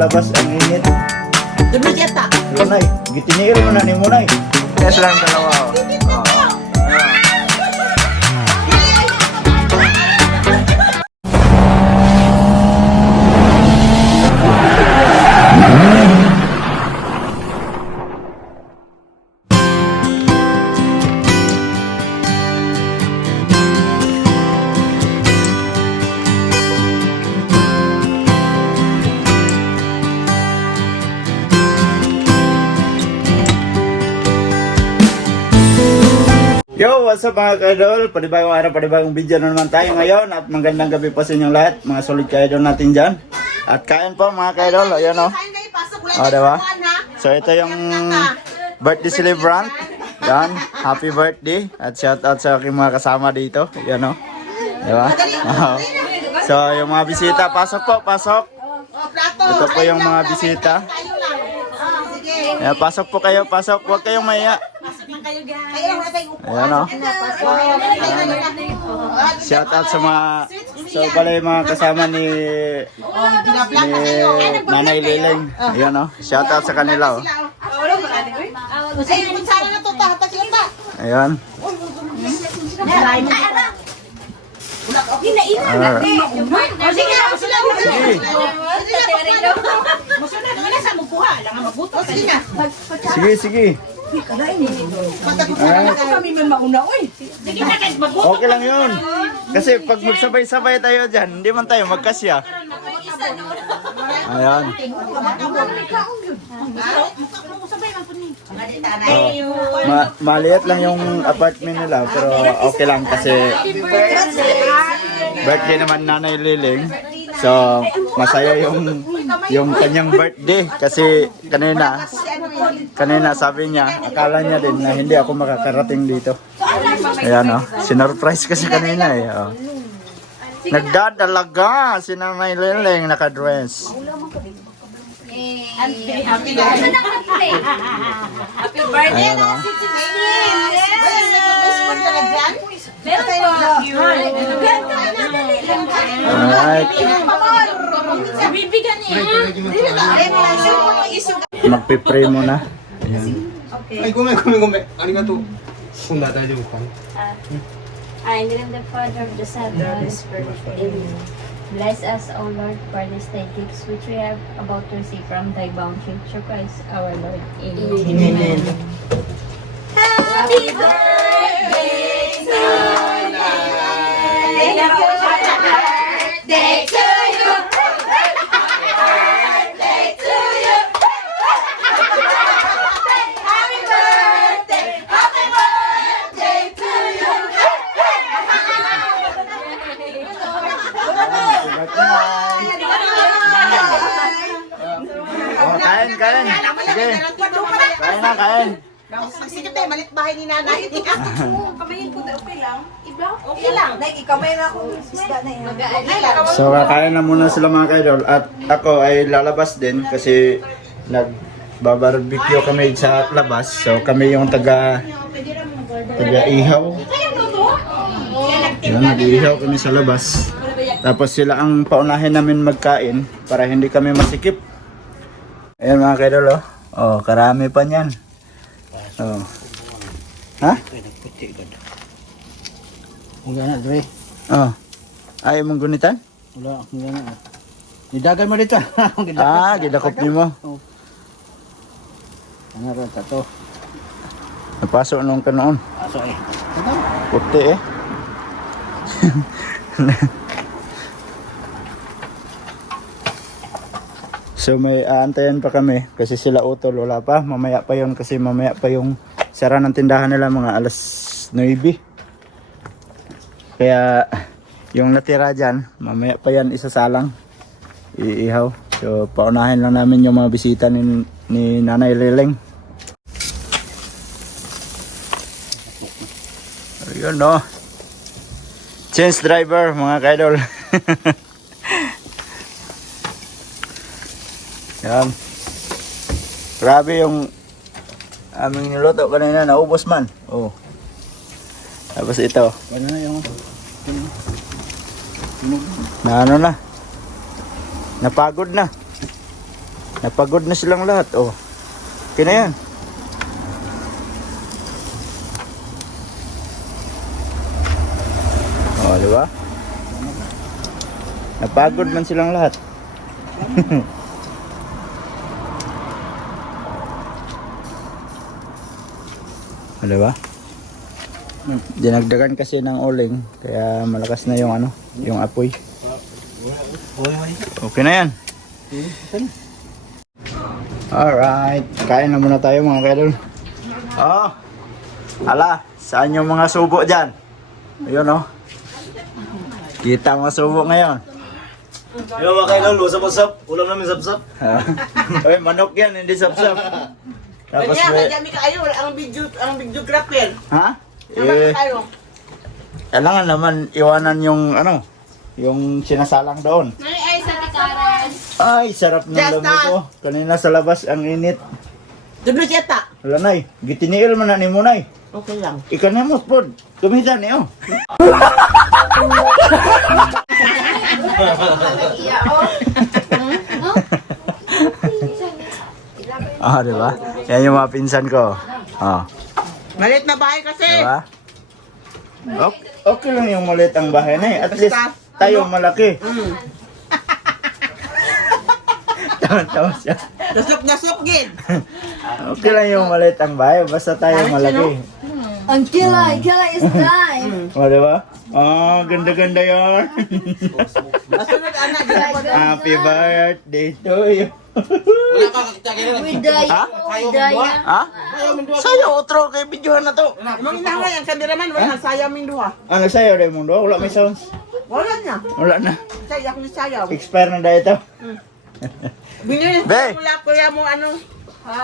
labas ang init. Dumi kita. Yun ay, gitinil mo na ni mo na Yes lang dalawa. Yo, what's up mga kaidol? Panibagong araw, panibagong video na naman tayo ngayon at magandang gabi po sa inyong lahat, mga solid kaidol natin dyan. At kain po mga kaidol, ayan o. Kain kayo, pasok ulit. Oh, diba? So ito yung birthday celebrant. Yan, happy birthday. At shout out sa aking mga kasama dito. Yan o. Diba? Oo. So yung mga bisita, pasok po, pasok. Oh. Ito po yung mga bisita. Ah. Ayan, pasok po kayo, pasok. Huwag kayong maya. Kayo lang wala tayong upuan. Ayan o. Ah, Shout out sa mga So pala yung mga kasama ni ni na kayo. Nanay Lileng. Ayan o. Shout out sa kanila o. Oh. Ay, kung sana na to, tahatak yun ba? Ayan. Oh, sige, ako sila. Sige. Sige na. Sige, sige. Kami man mauna, oy. Sige na, kahit mabuto. Okay lang yun. Kasi pag magsabay-sabay tayo dyan, hindi man tayo magkasya. Ayan. Oh, ma maliit lang yung apartment nila, pero okay lang kasi birthday naman nanay Liling. So, masaya yung yung kanyang birthday kasi kanina kanina sabi niya, akala niya din na hindi ako makakarating dito. Ayan oh, sinurprise kasi kanina eh. Oh. Nagdadalaga si Nanay Liling nakadress. Ayan oh. Alright. Magpipray mo na. Ayan. はい、ごめんごめんごめん。ありがとう。今度は大丈夫かな I name the Father, the Son, and the Holy Spirit. Amen. Bless us, O Lord, for these thy gifts which we have about to receive from thy bounty through Christ our Lord. Amen. Amen. Happy birthday to Birthday to Oh, kain, kain. Sige, kain na, kain. Sige tayo, malit bahay ni nanay. Okay lang. Ikamay na ako. Isda na. Okay lang. So, kakain na muna sila mga kaidol. At ako ay lalabas din kasi nag-barbecue kami sa labas. So, kami yung taga taga ihaw. Yan, nag-ihaw kami sa labas. Tapos sila ang paunahin namin magkain para hindi kami masikip. Ayan mga kaidol, oh. Oh, karami pa niyan. Oh. Ha? Kung gana, Dre. Oh. Ay, mong gunitan? Wala, kung gana. Nidagan mo dito. Ah, gidakop niyo mo. Ano rin, tato. Napasok nung kanoon. Aso eh. Puti eh. so may aantayan pa kami kasi sila utol wala pa. Mamaya pa yon kasi mamaya pa yung sara ng tindahan nila mga alas 9. Kaya yung natira dyan, mamaya pa yan isasalang. Iihaw. So paunahin lang namin yung mga bisita ni, ni Nanay Leleng. Ayun no. Change driver mga kaidol. Yan. Grabe yung aming niluto kanina naubos man. Oh. Tapos ito. Ano na yung... Na ano na. Napagod na. Napagod na silang lahat. Oh. Okay na yan. Oh, di ba? Napagod man silang lahat. oh, di ba? Dinagdagan kasi ng uling kaya malakas na yung ano, yung apoy. Okay na yan. Alright, kain na muna tayo mga kaidol. Oh, ala, saan yung mga subo dyan? Ayun oh. Kita mga subo ngayon. Yo mga kailol, what's up, what's up? Ulam namin sap-sap. Oy, manok yan, hindi sapsap. Tapos Kanya, may, kanya mi kayo, ang video, ang videographer. ha? Naman Eh, kayo. kailangan naman iwanan yung ano, yung sinasalang doon. Ay, ay, sa likaran. Ay, sarap ng Just lamig ko. Kanina sa labas ang init. Dublo yata. Wala nay, gitiniil man na ni mo. Okay lang. Ikanamot pod. Kumita niyo. Ah, di ba? Yan yung mga pinsan ko. Ah, Malit na bahay kasi. di ba? Okay, okay lang yung maliit ang bahay na eh. At least tayo malaki. Mm. Tawa-tawa siya. Nasok nasok gid. Okay lang yung maliit ang bahay. Basta tayo malaki. Ang kilay, kilay is dying. O, di ba? Oh, ganda-ganda ako. Happy birthday to you. Wala ka kakita kaya lang. Widaya, widaya. Ha? Sa'yo, otro kay videohan na to. Imong inangay ang kameraman wala sayaw ming duha. Ano sa'yo, Raimundo? Wala may sounds? Wala na. Wala na. Sayaw ni sayaw. Expire na dahil ito. Binili Be. ko la kuya mo ano.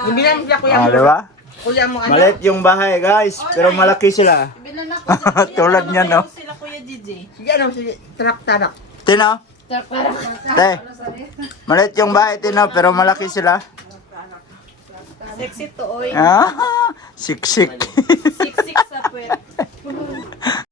Binili mo la kuya Ah, mo. di ba? Kuya mo ano. Maliit yung bahay, guys. Pero malaki sila. Tulad niya, no? Sila kuya DJ. Sige ano si truck tarak. Tino? Te. Maliit yung bahay, Tino. Pero malaki sila. Sexy to, oy. Ah, siksik. Siksik sa puwet.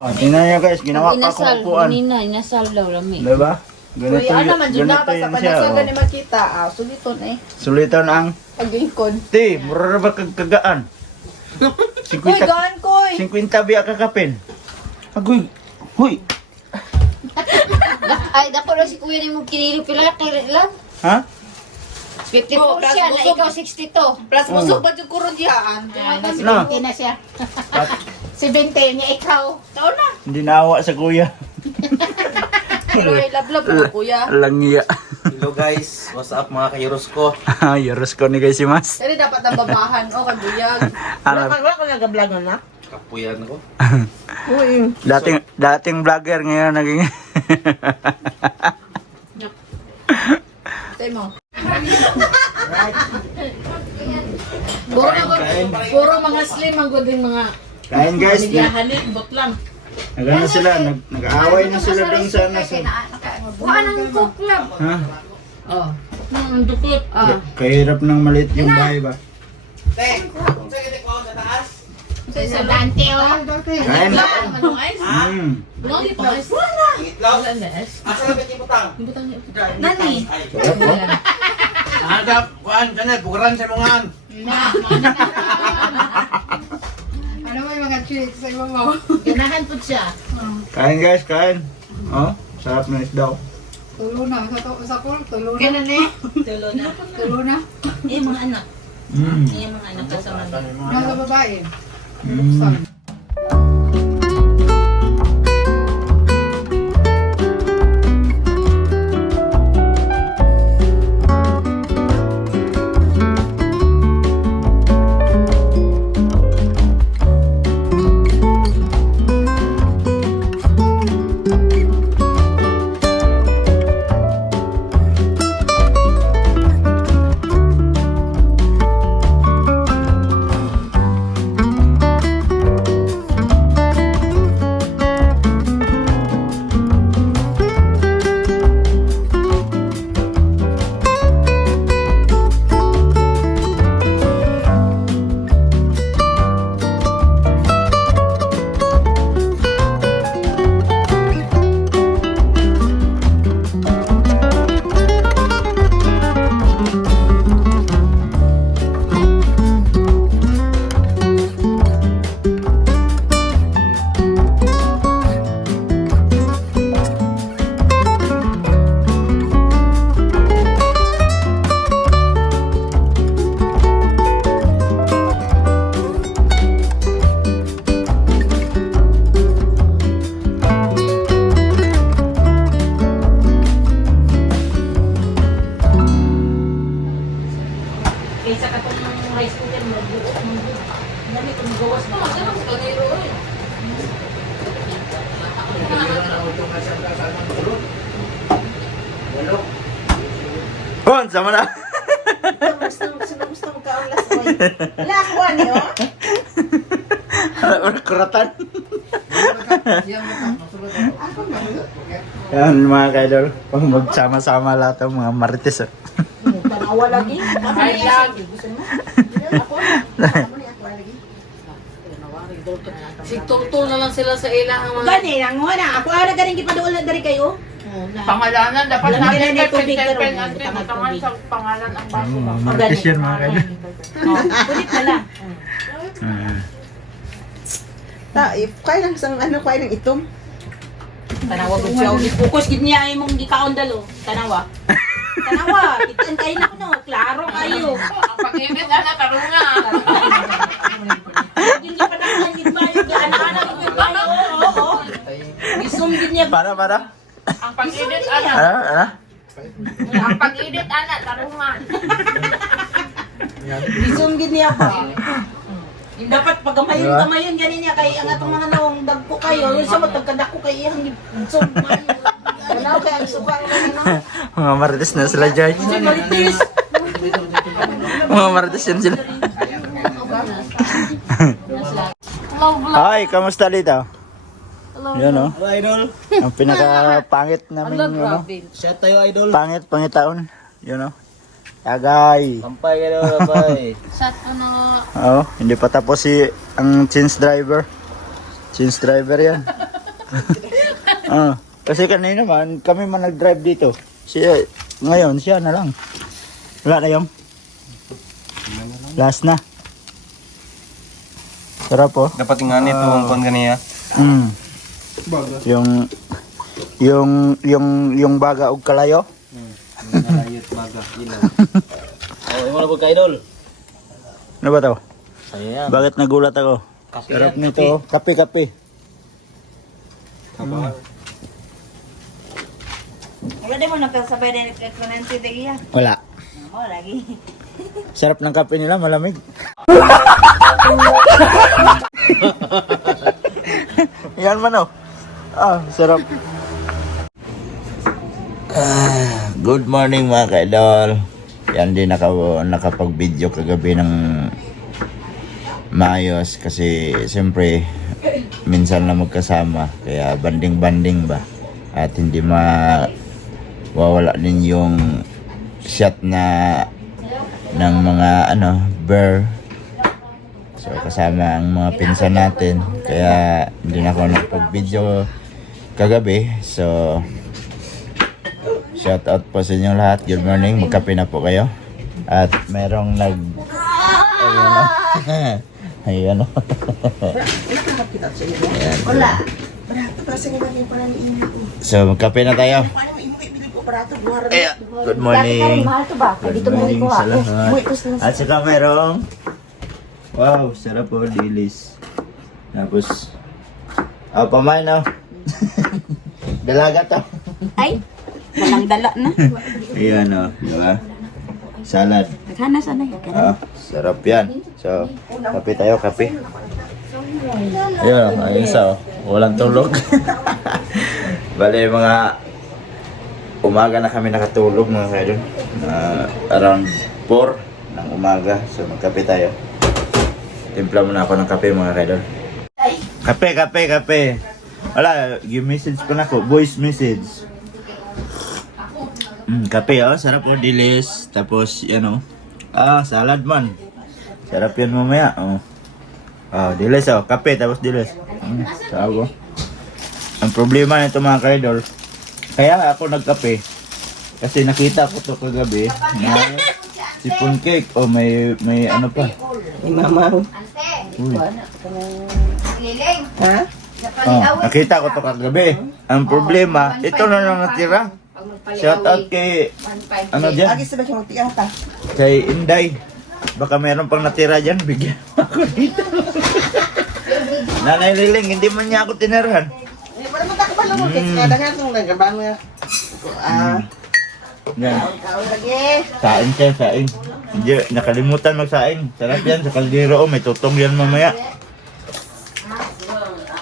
oh, tingnan nyo, guys. Ginawa pa Inasal, upuan. nina, inasal daw lami. Di ba? Ganito, Uy, ano man, ganito yun pa siya. nasa oh. gani makita. Ah, suliton eh. Sulitan ang Pag-ingkod. Te, mura na ba kagkagaan? Uy, 50, gaan koy. 50 biya kakapin. Agoy. Huy. Ay, dako lang si kuya ni mo kinili pila kay lang. Ha? 54 Oh, plus siya, na busog. ikaw 62. Plus Mm. busog ba yung kurong diyaan? Ay, na, No. 70 na siya. At 70 niya ikaw. Tao na. hindi naawa sa kuya. Pero ay lablab mo, kuya. Langiya. Hello guys, what's up mga kairos ko? Yoros ko ni guys si Mas. Kaya dapat ang babahan. O, kabuyag. Wala Alam, ka wala ka nag-vlog na. Kapuyan ko. Uy. dating, dating vlogger ngayon naging... Tay mo. Puro mga, puro mga slim ang good yung mga Kain guys. Nag, nagyahanin, bot lang. nag sila, nag, nag-aaway na sila dun sa ano. Sa, Buka ng cook lang. ha? Oh. Hmm, dukot. Ah. Kahirap ng maliit yung bahay ba? Sa dante, oh. Kain na. Anong ice? Mm. Anong ice? Itlaw. Wala na ice. Asa na ba butang? Butang niya. Nani? Sarap oh. Hanap, kuhan, kanay, bukaran sa mga an. Ano may mga tricks sa iba mo? Ganahan po siya. Kain guys, kain. Oh, sarap na isdaw. Tulo na. Sa, to, sa pool, tulo na. Kailan eh? Tulo na. Tulo na. Eh mga anak. Mm. Eh mga anak kasama. Nasa babae. Mm. Sama na. Gusto mo mo. Wala ako ani oh. Wala kuratan. Yan mga kaidol. Pag magsama-sama lahat ng mga marites. oh. Tanawa lagi. Ay lagi. Gusto mo? Ako. Ako ni ako lagi. Si Tultul na lang sila sa ilang mga Gani nang wala. Ako ara ganing gipaduol na dari kayo. Pangalanan. Dapat Walang natin hindi at ka Tangan sa pangalan ang baso ba? Mga marites yan mga kaidol. Kulit na lang. Ah. Ta, if kaya lang sang ano kaya lang itom. Tanawa ko siya. Ipukus gid niya imong gikaon dalo. Tanawa. Tanawa, kitaan kayo na kuno. Klaro kayo. Ang pag-ibig ana tarunga. Hindi pa na kang gitbayo. Ana-ana ko gitbayo. Oo, oo. Isum gid niya. Para, para. Ang pag-ibig ana. Ano, ano? Ang pag-ibig ana tarunga. Isum gid niya ba? Dapat pagamayon Diba? kamayon ganin niya kay ang atong mga nawang dagko kayo. Yung sa matagkadako kay iyang isum. Ano kay ang suka ko ano? Mga marites na sila, George. Si Marites. Mga marites yan sila. Hi, kamusta dito? Yan oh. Hello, idol. Ang pinaka-pangit namin ano. Shout tayo, idol. Pangit, pangitaon. Yun oh. Tagay. Kampay kayo, kampay. Shot ko na Oo, hindi pa tapos si ang chins driver. Chins driver yan. Ah, kasi kanina man, kami man nag-drive dito. Siya, ngayon, siya na lang. Wala na yung? Last na. Sarap oh. Dapat nga nito ang kon kaniya. Mm. Yung, yung, yung, yung baga og kalayo. Nalayot baga ilaw. Oh, yung mga ka, idol. Ano ba to? Ayan. Bakit nagulat ako? Sarap nito. Kape, kape. Wala din mo nakasabay din kay Clemente de Guia. Wala. Oh, lagi. Sarap ng kape nila, malamig. Yan man oh. Ah, sarap. Ah, good morning mga ka-idol. Yan din naka, nakapag-video kagabi ng maayos kasi siyempre minsan na magkasama kaya banding-banding ba at hindi ma wawala din yung shot na ng mga ano bear so kasama ang mga pinsan natin kaya hindi na ako nakapag-video kagabi so shout out po sa inyo lahat good morning magkape na po kayo at merong nag ayun o ayun o Wala. So magkape na tayo Ano. Eh, good morning? Good Dito mo morning sa ako. lahat. At saka merong Wow, sarap po dilis. Tapos Ah, pamain oh. Dalaga to. Ay, walang dala na. Ayan oh, di ba? Salad. Naghanas ano yun. Ah, sarap yan. So, kape tayo, kape. Ayun, ayun sa oh. Walang tulog. Bale, mga umaga na kami nakatulog mga kaidol. Uh, around 4 ng umaga. So, magkape tayo. Timpla muna ako ng kape mga kaidol. Kape, kape, kape. Wala, give message pa na ako. Voice message. Mm, kape oh, sarap oh, dilis. Tapos, yan oh. Ah, salad man. Sarap yan mamaya. Oh. Ah, dilis oh. Kape, tapos dilis. Mm, sarap oh. Ang problema nito mga kaidol, kaya ako nagkape. Kasi nakita ko to kagabi na sipon cake. Oh, may, may ano pa. Ni mama. Uy. Ha? Oh, nakita ko to kagabi. Ang problema, ito na lang natira. Shout out kay, ano dyan? Agi sa ba siya magtiyata? Kay Inday. Baka meron pang natira dyan, bigyan ako dito. Nanay Liling, hindi man niya ako tinirahan. Eh, para mo takbo mo kits nga dagan tong nagabang nga. Ah, Yan, saing siya, saing. Hindi, nakalimutan magsaing. Sarap yan, sa kaldero, oh, may tutong yan mamaya.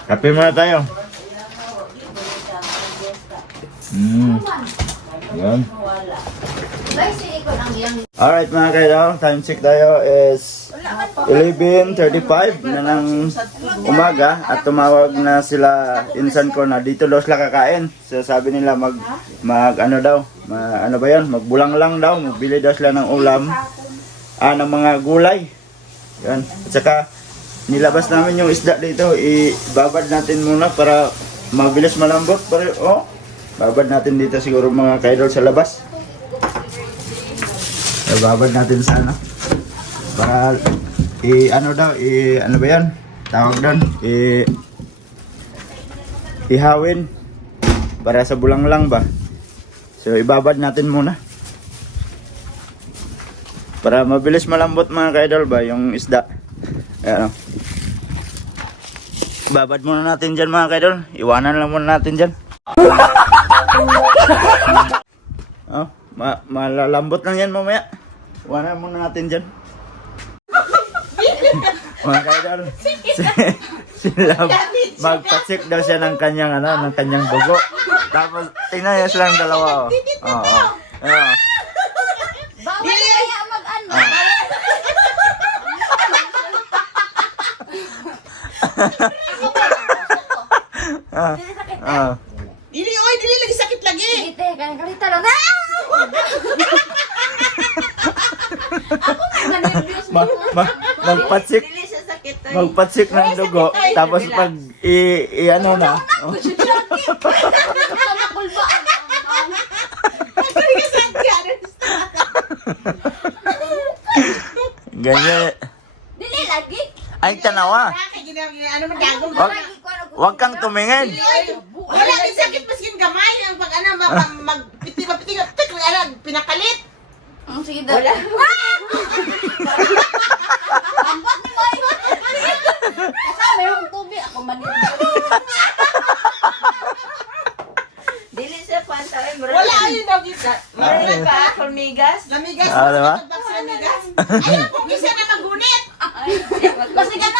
Kape muna tayo. Mm. Yan. Alright mga kaidol, time check tayo is 11.35 na ng umaga at tumawag na sila insan ko na dito daw sila kakain. So sabi nila mag, mag ano daw, ma, ano ba yan, magbulang lang daw, magbili daw sila ng ulam, ah, ng mga gulay. Yan. At saka nilabas namin yung isda dito, ibabad natin muna para mabilis malambot. Pero, oh, babad natin dito siguro mga kaidol sa labas. Ibabad natin sa ano. Para i ano daw, i ano ba 'yan? Tawag doon, i ihawin para sa bulang lang ba. So ibabad natin muna. Para mabilis malambot mga kaidol ba yung isda. Ayan. oh. Babad muna natin dyan mga kaidol. Iwanan lang muna natin dyan. Oh, ma malalambot lang yan mamaya. Iwanan muna natin dyan. mga kaidol. si, si Love, magpatsik daw siya ng kanyang ano, ng kanyang dugo. Tapos tingnan niya silang dalawa. Oh. Oo. Oh, oh. Bawal kaya mag-ano. Ah. Ah. Dili, oy, dili lagi sakit lagi. Sige, te, kanang kalita lang. Ah! Ako nga nervyos mo. Ma, ma, magpatsik, magpatsik ng dugo. Tapos pag i, i ano na. Ganyan. Dili lagi. Ay, tanawa. Ano man gagawin mo? Wag, wag kang tumingin. Wala din sakit maskin gamay ang pag ano mag magpiti tik ano pinakalit. Ang sige daw. Wala. Ambot ni Moy. Kasama yung tubig. Ako manila. Dili siya pantay, mura Wala ayun daw gitna. mura ka, hormigas. Lamigas. Ah, diba? Ayaw ko kisa na magunit.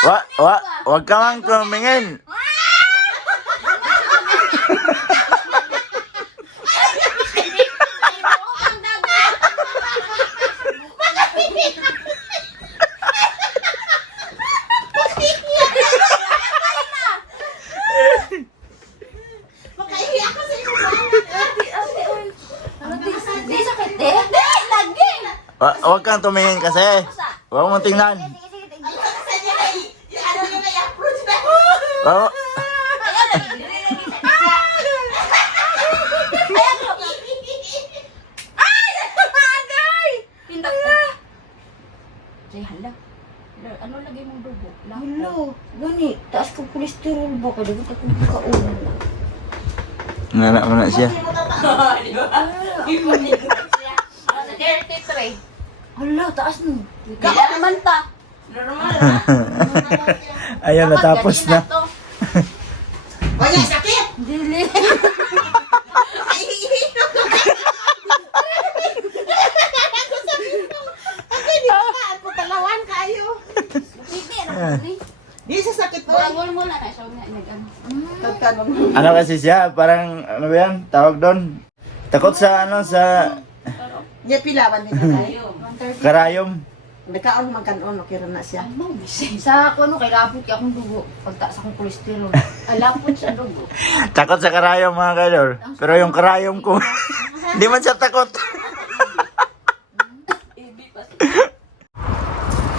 Wa, wa, wag ka mang tumingin. Makaihi ako sa iyo. Ano di? Di sakit eh. Di, lagi. Wa, wag kang tumingin kasi. Wag mo tingnan. Sige, sige, sige. Ang sana sa niya ay ano yun ay approach na. Wag, Ayaw lagi. Dili lagi sakit siya. Ayaw lagi. Ay! Agay! Tindak na. Jay, hala. Ano lagi mong dugo? Hello, gani, taas ko kolesterol ba? Kada ko takong kaulan na. Nana mo na siya. Hala, taas no. Kaya naman ta. Ayan, natapos na. Wala sakit. Dili. Di sa sakit ko. Bagol mo na na siya. Ano kasi siya, parang, ano ba yan, tawag doon. Takot sa, ano, sa Niya pilawan din tayo. karayom. Nagkaon man kanon, okay ra na siya. Sa ako no, kay lapot ka akong dugo. Pagtaas akong kolesterol. Alapot sa dugo. Takot sa karayom mga kaidol. Pero yung karayom ko, hindi man siya takot.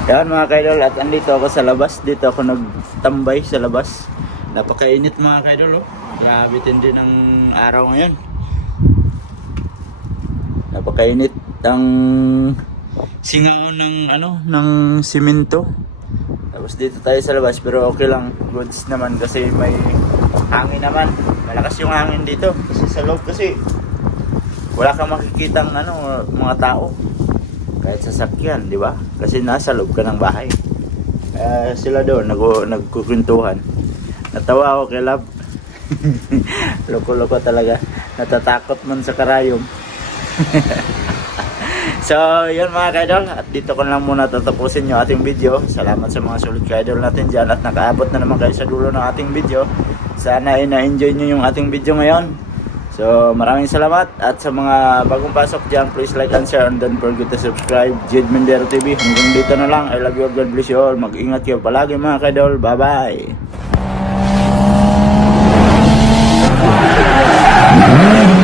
Yan mga kaidol, at andito ako sa labas. Dito ako nagtambay sa labas. Napakainit mga kaidol, oh. Grabe tindi ng araw ngayon. Napakainit ang singaw ng ano, ng simento. Tapos dito tayo sa labas pero okay lang, goods naman kasi may hangin naman. Malakas yung hangin dito kasi sa loob kasi wala kang makikitang ano, mga tao. Kahit sasakyan, di ba? Kasi nasa loob ka ng bahay. Kaya sila doon nag nagkukwentuhan. Natawa ako kay Love. Loko-loko talaga. Natatakot man sa karayom. so, yun mga kaidol. At dito ko lang muna tatapusin yung ating video. Salamat sa mga sulit kaidol natin dyan. At nakaabot na naman kayo sa dulo ng ating video. Sana ay na-enjoy nyo yung ating video ngayon. So, maraming salamat. At sa mga bagong pasok dyan, please like and share and don't forget to subscribe. Jed Mendero TV. Hanggang dito na lang. I love you all. God bless you all. Mag-ingat kayo palagi mga kaidol. Bye-bye.